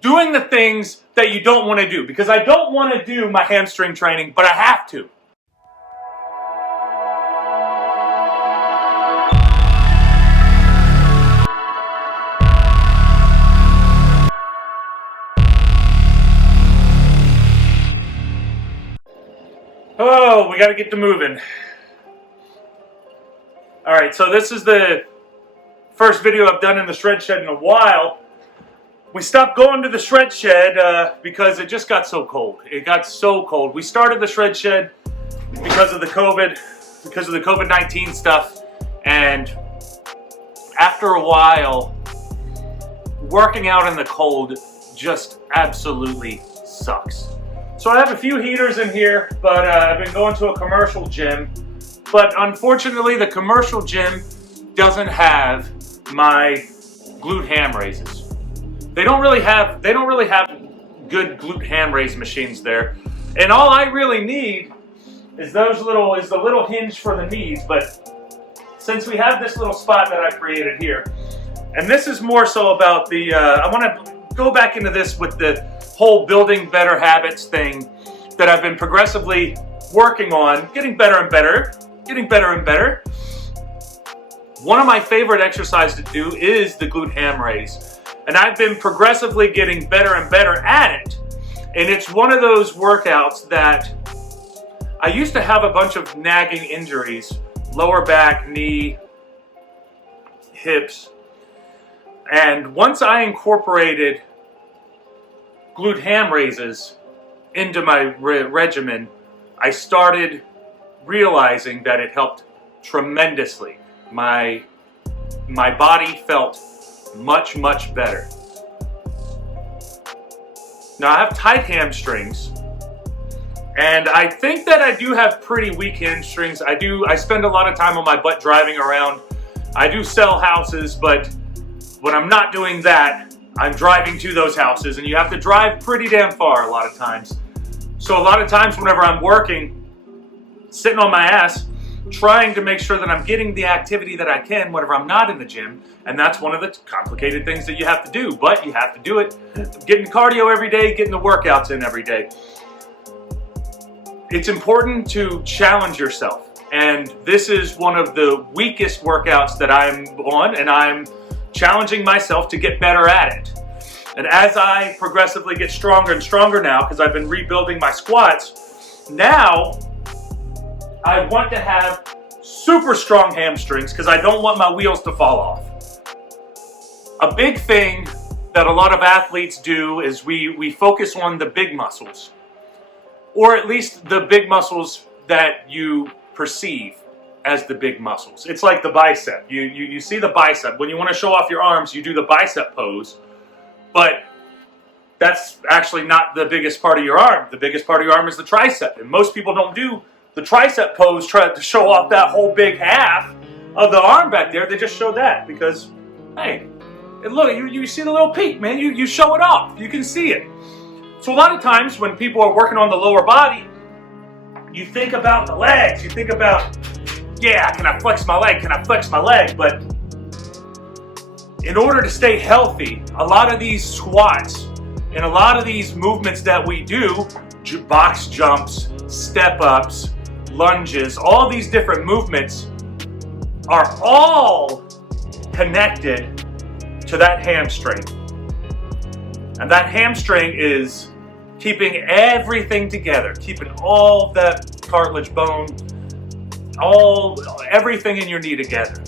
doing the things that you don't want to do, because I don't want to do my hamstring training, but I have to. Oh, we got to get to moving. All right, so this is the first video I've done in the shred shed in a while. We stopped going to the shred shed because it just got so cold. It got so cold. We started the shred shed because of the COVID-19 stuff, and after a while, working out in the cold just absolutely sucks. So I have a few heaters in here, but I've been going to a commercial gym. But unfortunately, the commercial gym doesn't have my glute ham raises. They don't really have good glute ham raise machines there. And all I really need is the little hinge for the knees. But since we have this little spot that I created here, and this is more so about the, I want to go back into this with the whole building better habits thing that I've been progressively working on, getting better and better. One of my favorite exercises to do is the glute ham raise. And I've been progressively getting better and better at it. And it's one of those workouts that I used to have a bunch of nagging injuries, lower back, knee, hips. And once I incorporated glute ham raises into my regimen, I started realizing that it helped tremendously. My body felt much, much better. Now I have tight hamstrings, and I think that I do have pretty weak hamstrings. I spend a lot of time on my butt driving around. I do sell houses, but when I'm not doing that, I'm driving to those houses, and you have to drive pretty damn far a lot of times. So a lot of times whenever I'm working, sitting on my ass, trying to make sure that I'm getting the activity that I can whenever I'm not in the gym, and that's one of the complicated things that you have to do, but you have to do it. Getting cardio every day, getting the workouts in every day. It's important to challenge yourself, and this is one of the weakest workouts that I'm on, and I'm challenging myself to get better at it. And as I progressively get stronger and stronger now, because I've been rebuilding my squats, now I want to have super strong hamstrings because I don't want my wheels to fall off. A big thing that a lot of athletes do is we focus on the big muscles, or at least the big muscles that you perceive as the big muscles. It's like the bicep. You see the bicep. When you want to show off your arms, you do the bicep pose, but that's actually not the biggest part of your arm. The biggest part of your arm is the tricep, and most people don't do the tricep pose trying to show off that whole big half of the arm back there. They just show that because, hey, and look, you see the little peak, man. You show it off. You can see it. So a lot of times when people are working on the lower body, you think about the legs. You think about, yeah, can I flex my leg? Can I flex my leg? But in order to stay healthy, a lot of these squats and a lot of these movements that we do, box jumps, step ups, lunges, all these different movements are all connected to that hamstring. And that hamstring is keeping everything together, keeping all that cartilage, bone, everything in your knee together.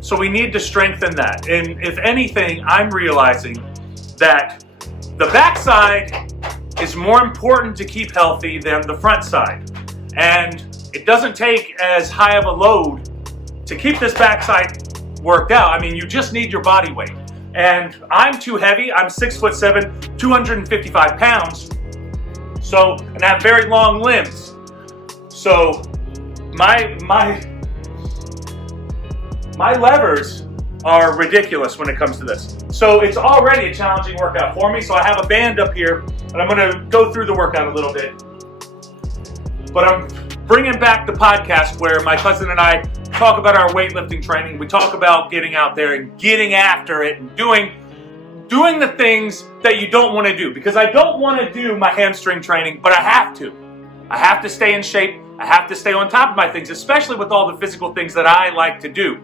So we need to strengthen that. And if anything, I'm realizing that the backside is more important to keep healthy than the front side. And it doesn't take as high of a load to keep this backside worked out. I mean, you just need your body weight. And I'm too heavy. I'm 6'7", 255 pounds. So, and I have very long limbs. So my levers are ridiculous when it comes to this. So it's already a challenging workout for me. So I have a band up here, and I'm going to go through the workout a little bit. But I'm bringing back the podcast where my cousin and I talk about our weightlifting training. We talk about getting out there and getting after it and doing doing the things that you don't want to do. Because I don't want to do my hamstring training, but I have to. I have to stay in shape. I have to stay on top of my things, especially with all the physical things that I like to do.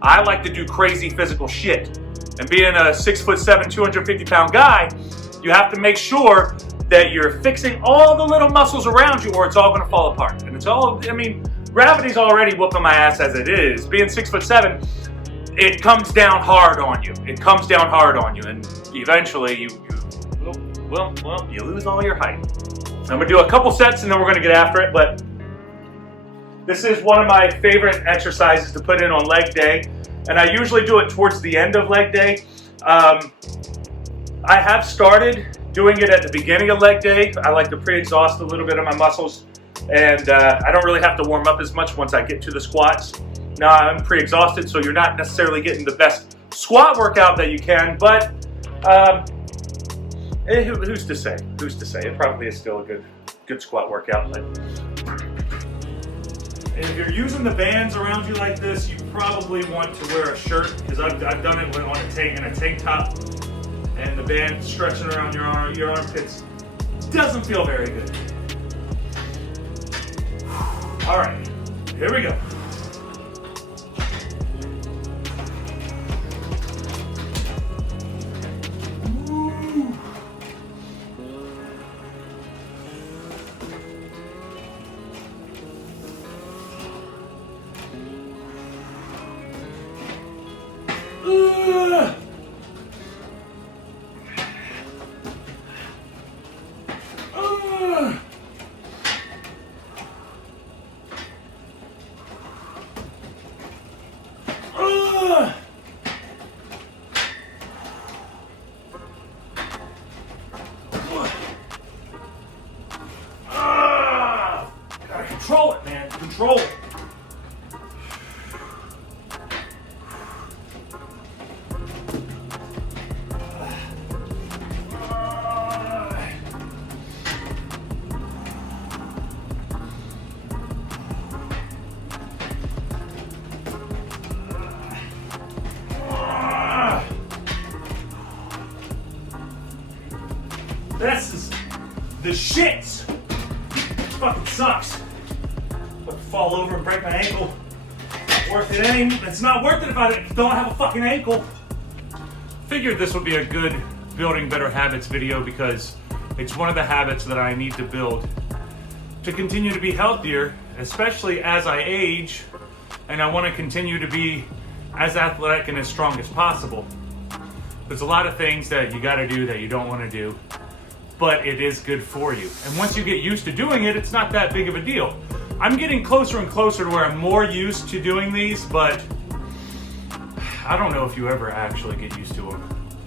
I like to do crazy physical shit. And being a 6'7", 250-pound guy, you have to make sure that you're fixing all the little muscles around you or it's all going to fall apart. And it's all, I mean, gravity's already whooping my ass as it is. Being 6'7", it comes down hard on you. It comes down hard on you, and eventually you lose all your height. I'm gonna do a couple sets and then we're gonna get after it, but this is one of my favorite exercises to put in on leg day, and I usually do it towards the end of leg day. I have started doing it at the beginning of leg day. I like to pre-exhaust a little bit of my muscles, and I don't really have to warm up as much once I get to the squats. Now I'm pre-exhausted, so you're not necessarily getting the best squat workout that you can, but who's to say? Who's to say? It probably is still a good squat workout. But if you're using the bands around you like this, you probably want to wear a shirt, because I've done it on a tank top, and the band stretching around your armpits doesn't feel very good. All right, here we go. Control it, man. Control it. This is the shits. It fucking sucks. Fall over and break my ankle. Worth it any? It's not worth it if I don't have a fucking ankle. Figured this would be a good building better habits video because it's one of the habits that I need to build to continue to be healthier, especially as I age, and I want to continue to be as athletic and as strong as possible. There's a lot of things that you got to do that you don't want to do, but it is good for you. And once you get used to doing it, it's not that big of a deal. I'm getting closer and closer to where I'm more used to doing these, but I don't know if you ever actually get used to them.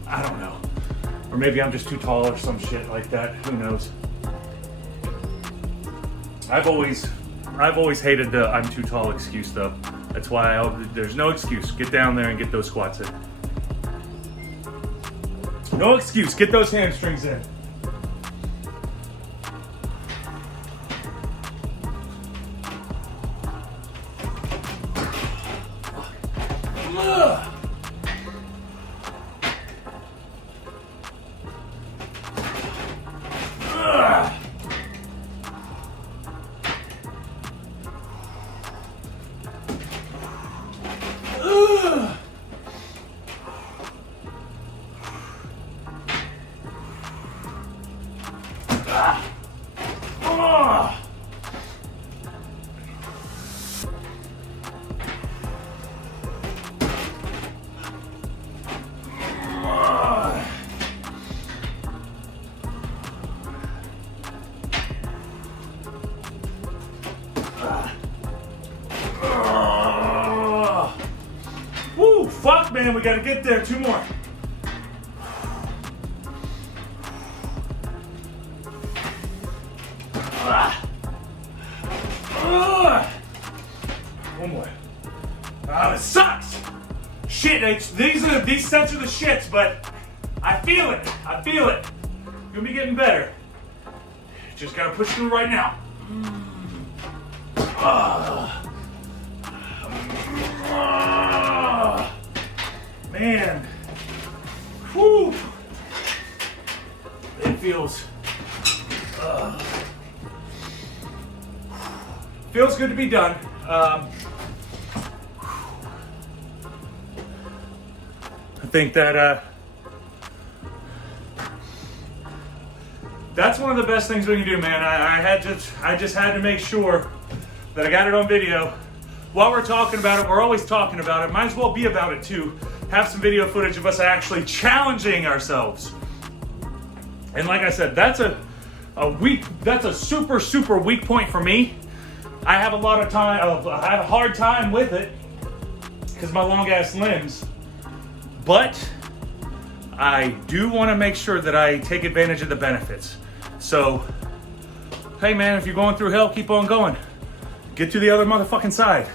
I don't know. Or maybe I'm just too tall or some shit like that. Who knows? I've always hated the I'm too tall excuse though. That's why there's no excuse. Get down there and get those squats in. No excuse. Get those hamstrings in. Woo, fuck man, we gotta get there. 2 more. One more. It sucks. Shit, these sets are the shits, but I feel it. I feel it. Gonna be getting better. Just gotta push through right now. Man. Whew. feels feels good to be done. I think that that's one of the best things we can do, man. I just had to make sure that I got it on video. While we're talking about it, we're always talking about it. Might as well be about it too. Have some video footage of us actually challenging ourselves. And like I said, that's a super weak point for me. I have a lot of time, I have a hard time with it because my long ass limbs. But I do want to make sure that I take advantage of the benefits. So, hey man, if you're going through hell, keep on going. Get to the other motherfucking side.